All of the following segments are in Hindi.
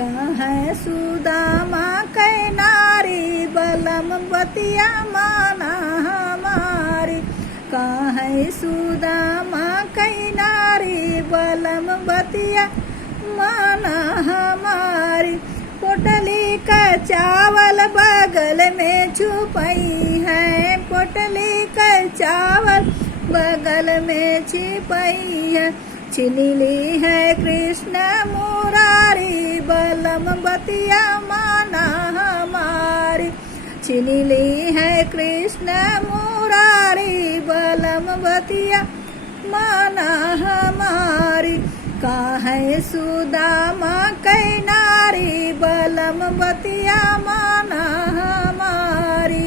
है सुदामा कै नारी बलम बतिया माना हमारी। है सुदामा कै नारी बलम बतिया माना हमारी। पोटली का चावल बगल में छुपई है, पोटली का चावल बगल में छिपई है। छीन ली है कृष्ण मुरारी बलम बतिया माना हमारी। छीन ली है कृष्ण मुरारी बलम बतिया माना हमारी। है सुदामा कै नारी बलम बतिया माना हमारी।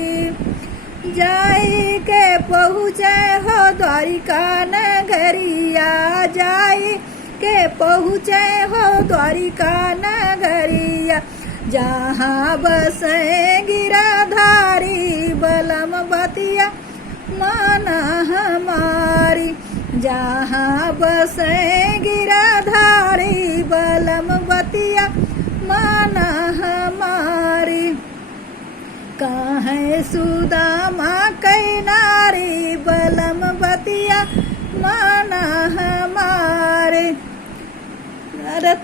जाई के पहुँचे हो द्वारिका नगरिया, जाई के पहुँचे हो द्वारिका नगरिया। जहाँ बसे गिरधारी बलम बतिया माना हमारी। जहाँ बसे गिरधारी बलम बतिया माना हमारी। है सुदामा कै नारी बलम बतिया माना हमारे।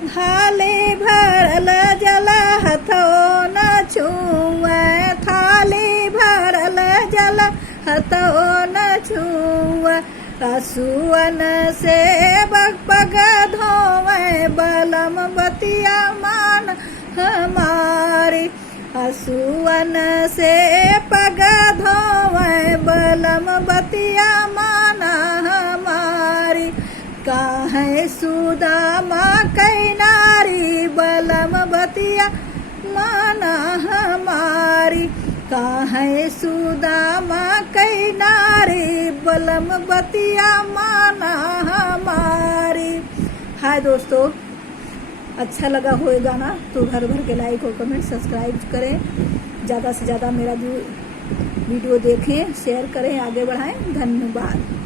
थाली भरल जल हथो न छुए, थाली भरल जल हथो न छुए। असुअन से बग धोवे बलम बतिया मान हमारी। असुअन से पग धोवे बलम बतिया माना हमारी। है सुदामा कै नारी बलम बतिया माना हमारी। है सुदामा कै नारी बलम बतिया माना हमारी। हाय दोस्तों, अच्छा लगा होए गाना तो घर भर के लाइक और कमेंट सब्सक्राइब करें। ज़्यादा से ज़्यादा मेरा वीडियो देखें, शेयर करें, आगे बढ़ाएं। धन्यवाद।